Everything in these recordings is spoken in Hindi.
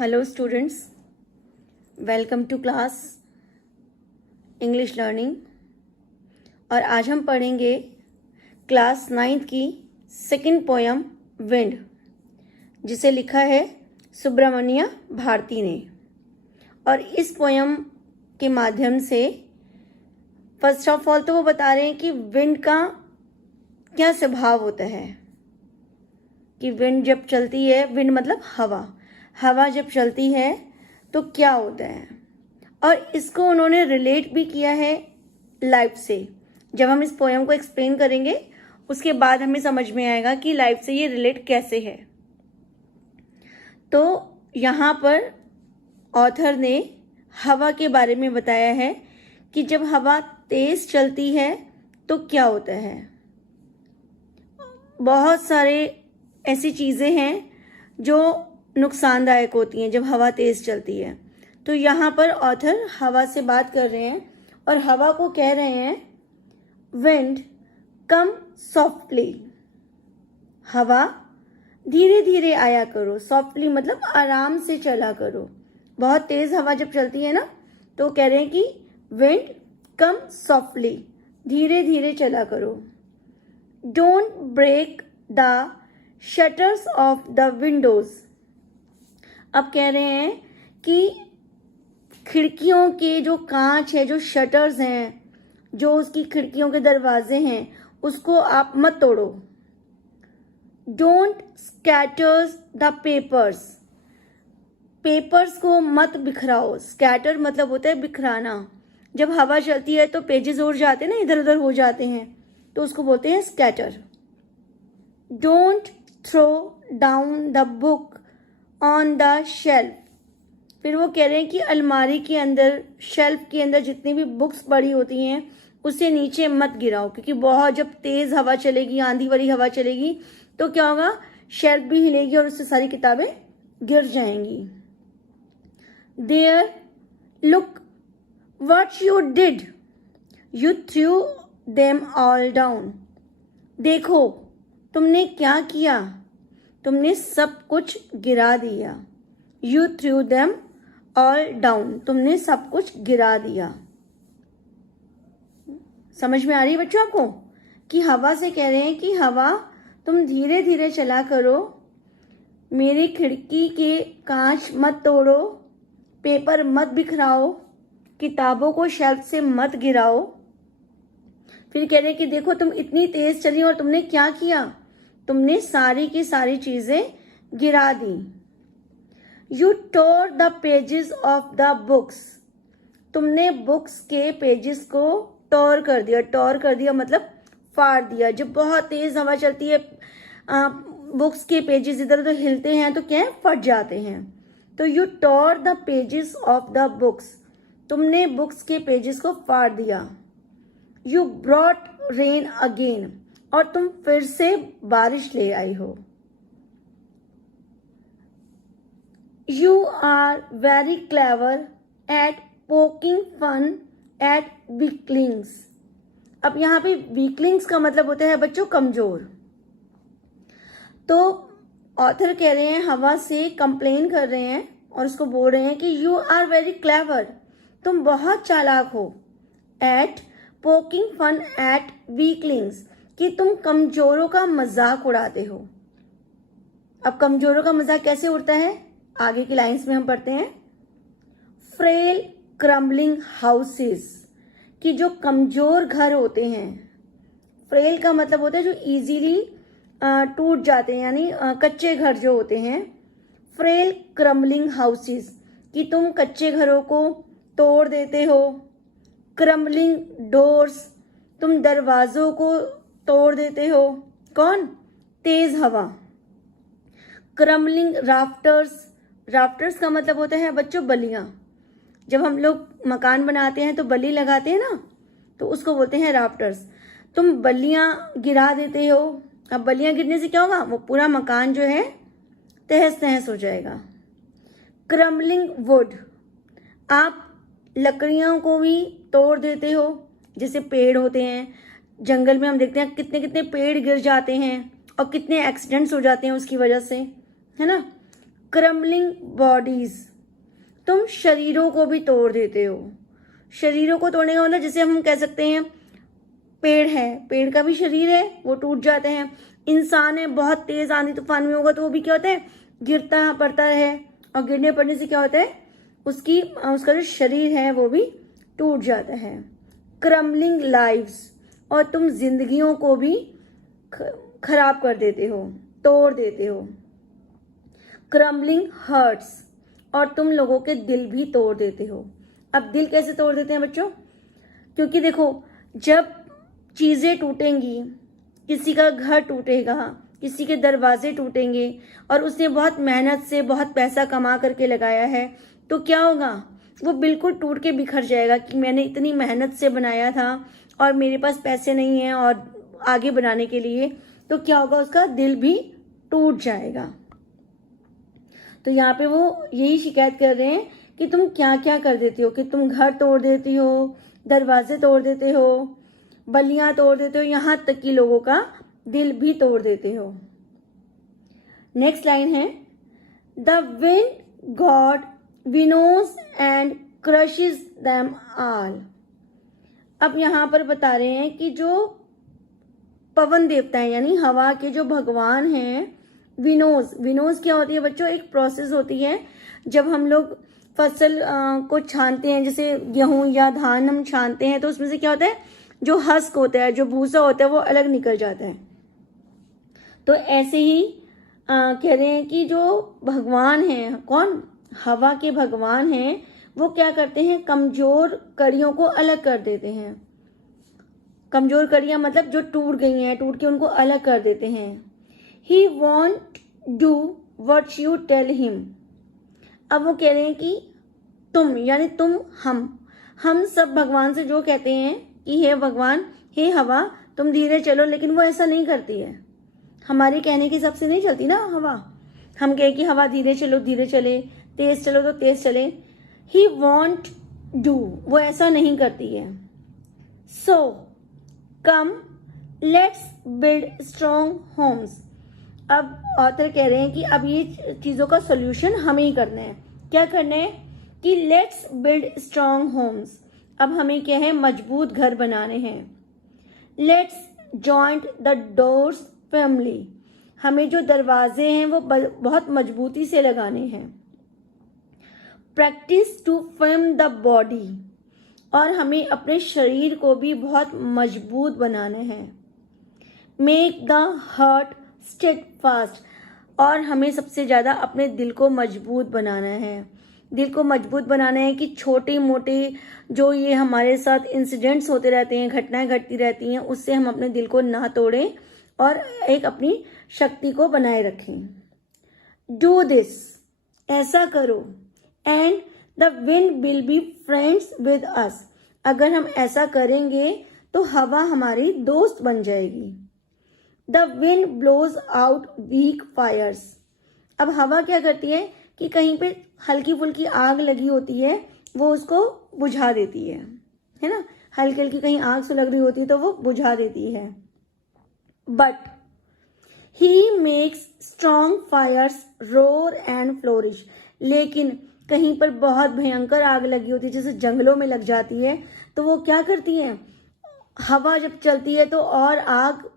Hello students, welcome to class English learning. और आज हम पढ़ेंगे क्लास 9th की सेकंड पोयम विंड, जिसे लिखा है सुब्रमण्य भारती ने। और इस पोयम के माध्यम से फर्स्ट ऑफ ऑल तो वो बता रहे हैं कि विंड का क्या स्वभाव होता है, कि विंड जब चलती है, विंड मतलब हवा जब चलती है तो क्या होता है। और इसको उन्होंने रिलेट भी किया है लाइफ से। जब हम इस पोयम को एक्सप्लेन करेंगे उसके बाद हमें समझ में आएगा कि लाइफ से ये रिलेट कैसे है। तो यहाँ पर ऑथर ने हवा के बारे में बताया है कि जब हवा तेज चलती है तो क्या होता है। बहुत सारे ऐसी चीज़ें हैं जो नुकसानदायक होती हैं जब हवा तेज चलती है। तो यहाँ पर ऑथर हवा से बात कर रहे हैं और हवा को कह रहे हैं विंड कम सॉफ्टली। हवा धीरे धीरे आया करो, सॉफ्टली मतलब आराम से चला करो। बहुत तेज हवा जब चलती है ना तो कह रहे हैं कि विंड कम सॉफ्टली, धीरे धीरे चला करो। Don't break the shutters of the windows. अब कह रहे हैं कि खिड़कियों के जो कांच है, जो शटर्स हैं, जो उसकी खिड़कियों के दरवाजे हैं, उसको आप मत तोड़ो। Don't scatters the papers. Papers को मत बिखराओ। स्कैटर मतलब होता है बिखराना। जब हवा चलती है तो पेजेस उड़ जाते हैं ना, इधर उधर हो जाते हैं, तो उसको बोलते हैं scatter. Don't throw down the book on the shelf. फिर वो कह रहे हैं कि अलमारी के अंदर, शेल्फ के अंदर जितनी भी बुक्स पड़ी होती हैं उसे नीचे मत गिराओ, क्योंकि बहुत जब तेज हवा चलेगी, आंधी भरी हवा चलेगी तो क्या होगा, शेल्फ भी हिलेगी और उससे सारी किताबें गिर जाएंगी। There look what you did, you threw them all down. देखो तुमने क्या किया, तुमने सब कुछ गिरा दिया। You threw them all down, तुमने सब कुछ गिरा दिया। समझ में आ रही है बच्चों आपको कि हवा से कह रहे हैं कि हवा तुम धीरे धीरे चला करो, मेरी खिड़की के कांच मत तोड़ो, पेपर मत बिखराओ, किताबों को शेल्फ से मत गिराओ। फिर कह रहे हैं कि देखो तुम इतनी तेज चली और तुमने क्या किया, तुमने सारी की सारी चीजें गिरा दी। You tore the pages of the books. तुमने बुक्स के पेजेस को टोर कर दिया। टोर कर दिया मतलब फाड़ दिया। जब बहुत तेज हवा चलती है, बुक्स के पेजेस इधर उधर हिलते हैं तो क्या है, फट जाते हैं। तो you tore the pages of the books, तुमने बुक्स के पेजेस को फाड़ दिया। यू ब्रॉट रेन अगेन, और तुम फिर से बारिश ले आई हो। You are very clever at poking fun at weaklings. अब यहाँ पे वीकलिंग्स का मतलब होता है बच्चों कमजोर। तो ऑथर कह रहे हैं, हवा से कंप्लेन कर रहे हैं और उसको बोल रहे हैं कि यू आर वेरी क्लेवर, तुम बहुत चालाक हो। At poking fun at weaklings, कि तुम कमजोरों का मजाक उड़ाते हो। अब कमजोरों का मजाक कैसे उड़ता है, आगे की लाइंस में हम पढ़ते हैं। फ्रेल क्रम्बलिंग हाउसेस, कि जो कमजोर घर होते हैं, फ्रेल का मतलब होता है जो इजीली टूट जाते हैं, यानी कच्चे घर जो होते हैं। फ्रेल क्रम्बलिंग हाउसेस, कि तुम कच्चे घरों को तोड़ देते हो। क्रम्बलिंग डोर्स, तुम दरवाजों को तोड़ देते हो। कौन, तेज हवा। क्रम्बलिंग राफ्टर्स, राफ्टर्स का मतलब होता है बच्चों बलियां। जब हम लोग मकान बनाते हैं तो बली लगाते हैं ना, तो उसको बोलते हैं राफ्टर्स। तुम बलियां गिरा देते हो। अब बलियां गिरने से क्या होगा, वो पूरा मकान जो है तहस नहस हो जाएगा। क्रम्बलिंग वुड, आप लकड़ियों को भी तोड़ देते हो। जैसे पेड़ होते हैं, जंगल में हम देखते हैं कितने कितने पेड़ गिर जाते हैं और कितने एक्सीडेंट्स हो जाते हैं उसकी वजह से, है ना। क्रम्बलिंग बॉडीज, तुम शरीरों को भी तोड़ देते हो। शरीरों को तोड़ने का मतलब जैसे हम कह सकते हैं पेड़ है, पेड़ का भी शरीर है, वो टूट जाते हैं। इंसान है, बहुत तेज आंधी तूफान में होगा तो वो भी क्या होता है, गिरता पड़ता है, और गिरने पड़ने से क्या होता है, उसका जो शरीर है वो भी टूट जाता है। क्रम्बलिंग लाइव्स, और तुम जिंदगियों को भी खराब कर देते हो, तोड़ देते हो। क्रम्बलिंग हर्ट्स, और तुम लोगों के दिल भी तोड़ देते हो। अब दिल कैसे तोड़ देते हैं बच्चों, क्योंकि देखो जब चीजें टूटेंगी, किसी का घर टूटेगा, किसी के दरवाजे टूटेंगे, और उसने बहुत मेहनत से बहुत पैसा कमा करके लगाया है, तो क्या होगा, वो बिल्कुल टूट के बिखर जाएगा कि मैंने इतनी मेहनत से बनाया था और मेरे पास पैसे नहीं हैं और आगे बनाने के लिए, तो क्या होगा, उसका दिल भी टूट जाएगा। तो यहाँ पे वो यही शिकायत कर रहे हैं कि तुम क्या क्या कर देती हो, कि तुम घर तोड़ देती हो, दरवाजे तोड़ देते हो, बल्लियां तोड़ देते हो, यहां तक कि लोगों का दिल भी तोड़ देते हो। नेक्स्ट लाइन है, the wind god winnows and crushes them all. अब यहां पर बता रहे हैं कि जो पवन देवता है यानी हवा के जो भगवान हैं, विनोज क्या होती है बच्चों, एक प्रोसेस होती है जब हम लोग फसल को छानते हैं, जैसे गेहूं या धान हम छानते हैं तो उसमें से क्या होता है, जो हस्क होता है, जो भूसा होता है वो अलग निकल जाता है। तो ऐसे ही कह रहे हैं कि जो भगवान हैं, कौन, हवा के भगवान हैं, वो क्या करते हैं, कमजोर कड़ियों को अलग कर देते हैं। कमजोर कड़ियां मतलब जो टूट गई हैं, टूट के उनको अलग कर देते हैं। He won't do what you tell him. अब वो कह रहे हैं कि तुम यानी तुम, हम सब भगवान से जो कहते हैं कि हे भगवान, हे हवा तुम धीरे चलो, लेकिन वो ऐसा नहीं करती है, हमारे कहने के हिसाब से नहीं चलती ना हवा। हम कहें कि हवा धीरे चलो धीरे चले, तेज चलो तो तेज चले। ही वॉन्ट डू, वो ऐसा नहीं करती है। So come let's build strong homes. अब ऑथर कह रहे हैं कि अब ये चीजों का सोल्यूशन हमें ही करना है। क्या करना है कि लेट्स बिल्ड स्ट्रॉन्ग होम्स, अब हमें क्या है, मजबूत घर बनाने हैं। Let's joint the doors firmly, हमें जो दरवाजे हैं वो बहुत मजबूती से लगाने हैं। Practice to firm the body, और हमें अपने शरीर को भी बहुत मजबूत बनाना है। मेक द हार्ट स्टेडफास्ट, और हमें सबसे ज्यादा अपने दिल को मजबूत बनाना है। दिल को मजबूत बनाना है कि छोटे मोटे जो ये हमारे साथ इंसिडेंट्स होते रहते हैं, घटनाएं घटती रहती हैं, उससे हम अपने दिल को ना तोड़ें और एक अपनी शक्ति को बनाए रखें। डू दिस, ऐसा करो। And the wind will be friends with us, अगर हम ऐसा करेंगे तो हवा हमारी दोस्त बन जाएगी। The wind blows out weak fires, अब हवा क्या करती है कि कहीं पे हल्की फुल्की आग लगी होती है वो उसको बुझा देती है ना, हल्की हल्की कहीं आग से लग रही होती है तो वो बुझा देती है। But he makes strong fires roar and flourish, लेकिन कहीं पर बहुत भयंकर आग लगी होती है, जैसे जंगलों में लग जाती है, तो वो क्या करती है, हवा जब चलती है तो और आग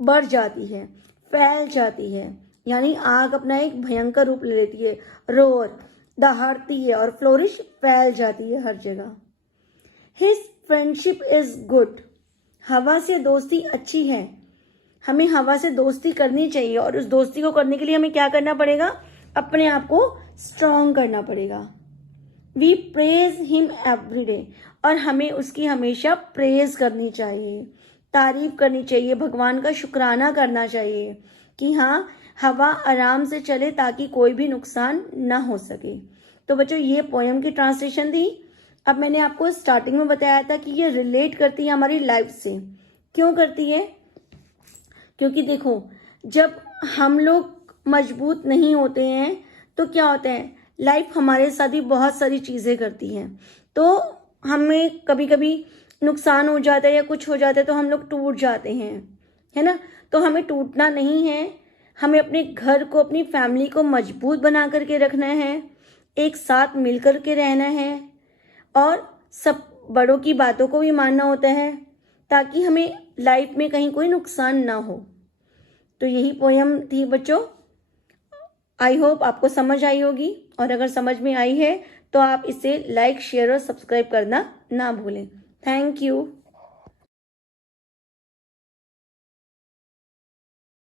बढ़ जाती है, फैल जाती है, यानी आग अपना एक भयंकर रूप ले लेती है, रोर दहाड़ती है, और फ्लोरिश फैल जाती है हर जगह। हिज फ्रेंडशिप इज गुड, हवा से दोस्ती अच्छी है, हमें हवा से दोस्ती करनी चाहिए, और उस दोस्ती को करने के लिए हमें क्या करना पड़ेगा, अपने आप को स्ट्रॉन्ग करना पड़ेगा। We praise him every day, और हमें उसकी हमेशा प्रेज करनी चाहिए, तारीफ करनी चाहिए, भगवान का शुक्राना करना चाहिए कि हाँ हवा आराम से चले ताकि कोई भी नुकसान ना हो सके। तो बच्चों ये पोएम की ट्रांसलेशन थी। अब मैंने आपको स्टार्टिंग में बताया था कि ये रिलेट करती है हमारी लाइफ से। क्यों करती है, क्योंकि देखो जब हम लोग मजबूत नहीं होते हैं तो क्या होता है, लाइफ हमारे साथ ही बहुत सारी चीजें करती है, तो हमें कभी कभी नुकसान हो जाता है या कुछ हो जाता है तो हम लोग टूट जाते हैं, है ना। तो हमें टूटना नहीं है, हमें अपने घर को, अपनी फैमिली को मजबूत बना करके रखना है, एक साथ मिल कर के रहना है और सब बड़ों की बातों को भी मानना होता है ताकि हमें लाइफ में कहीं कोई नुकसान ना हो। तो यही पोयम थी बच्चों। आई होप आपको समझ आई होगी, और अगर समझ में आई है तो आप इसे लाइक, शेयर और सब्सक्राइब करना ना भूलें। Thank you.